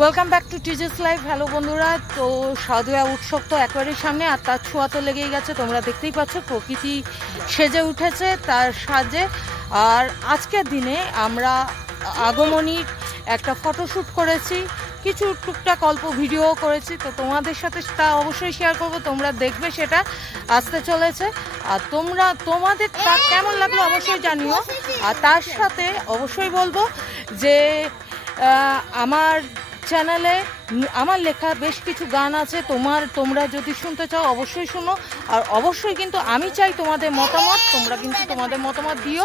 Welcome back to TJ's life hello বন্ধুরা। তো সাধুয়া উৎসব তো একবারের সামনে, আর তার ছোঁয়া তো লেগেই গেছে। তোমরা দেখতেই পাচ্ছ, প্রকৃতি সেজে উঠেছে তার সাজে। আর আজকের দিনে আমরা আগমনীর একটা ফটোশ্যুট করেছি। কিছু টুকটাক অল্প ভিডিও করেছি। তো তোমাদের সাথে তা অবশ্যই শেয়ার করব। তোমরা দেখবে সেটা আসতে চলেছে। আর তোমরা, তোমাদের তা কেমন লাগল অবশ্যই জানিও। আর তার সাথে অবশ্যই বলব যে আমার চ্যানেলে আমার লেখা বেশ কিছু গান আছে। তোমার, তোমরা যদি শুনতে চাও, অবশ্যই শোনো। আর অবশ্যই কিন্তু আমি চাই তোমাদের মতামত, তোমরা কিন্তু তোমাদের মতামত দিও।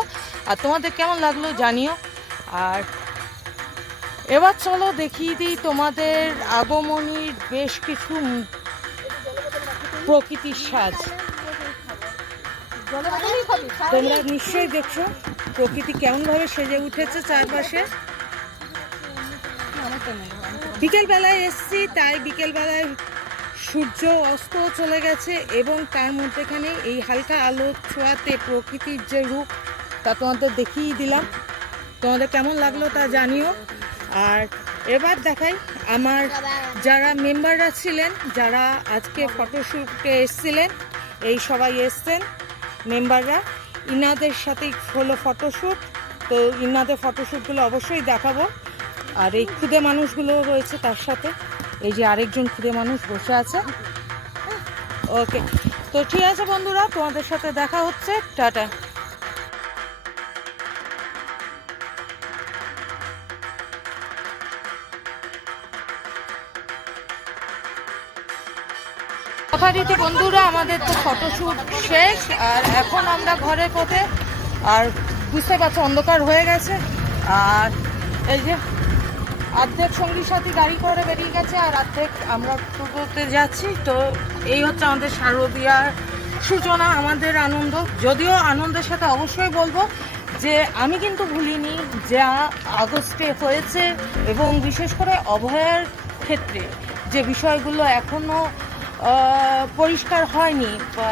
আর তোমাদের কেমন লাগল জানিও। আর এবার চলো দেখিয়ে দিই তোমাদের আগমনীর বেশ কিছু প্রকৃতির সাজ। তোমরা নিশ্চয়ই দেখছ প্রকৃতি কেমনভাবে সেজে উঠেছে চারপাশে। বিকেল বেলায় এসছি, তাই বিকেল বেলায় সূর্য অস্ত চলে গেছে এবং তার মধ্যেখানে এই হালকা আলো ছোঁয়াতে প্রকৃতির যে রূপ, তা তোমাদের দেখিয়ে দিলাম। তোমাদের কেমন লাগল তা জানিও। আর এবার দেখাই আমার যারা মেম্বাররা ছিলেন, যারা আজকে ফটোশ্যুটে এসছিলেন, এই সবাই এসছেন, মেম্বাররা। ইনাদের সাথেই হলো ফটোশ্যুট তো ইনাদের ফটোশ্যুটগুলো অবশ্যই দেখাবো। আর এই ক্ষুদে মানুষগুলো রয়েছে তার সাথে। এই যে আরেকজন ক্ষুদে মানুষ বসে আছে। ওকে, তো ঠিক আছে বন্ধুরা, তোমাদের সাথে দেখা হচ্ছে। টাটা। যথারীতি বন্ধুরা, আমাদের তো ফটোশ্যুট শেষ, আর এখন আমরা ঘরের পথে, আর বুঝতে পারছ, অন্ধকার হয়ে গেছে। আর এই যে অর্ধেক সঙ্গী সাথী গাড়ি করে বেরিয়ে গেছে আর অর্ধেক আমরা টোটোতে যাচ্ছি। তো এই হচ্ছে আমাদের শারদীয়ার সূচনা, আমাদের আনন্দ। যদিও আনন্দের সাথে অবশ্যই বলব যে আমি কিন্তু ভুলিনি যা আগস্টে হয়েছে এবং বিশেষ করে অভয়ের ক্ষেত্রে যে বিষয়গুলো এখনও পরিষ্কার হয়নি বা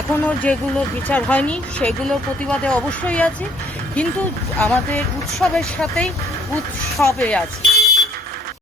এখনও যেগুলো বিচার হয়নি সেগুলো প্রতিবাদে অবশ্যই আছি। কিন্তু আমাদের উৎসবের সাথেই উৎসবে আছি।